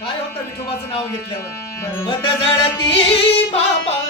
काय होतं विठोबाचं नाव घेतल्यावर? पर्वत जळती बाबा.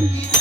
Thank you.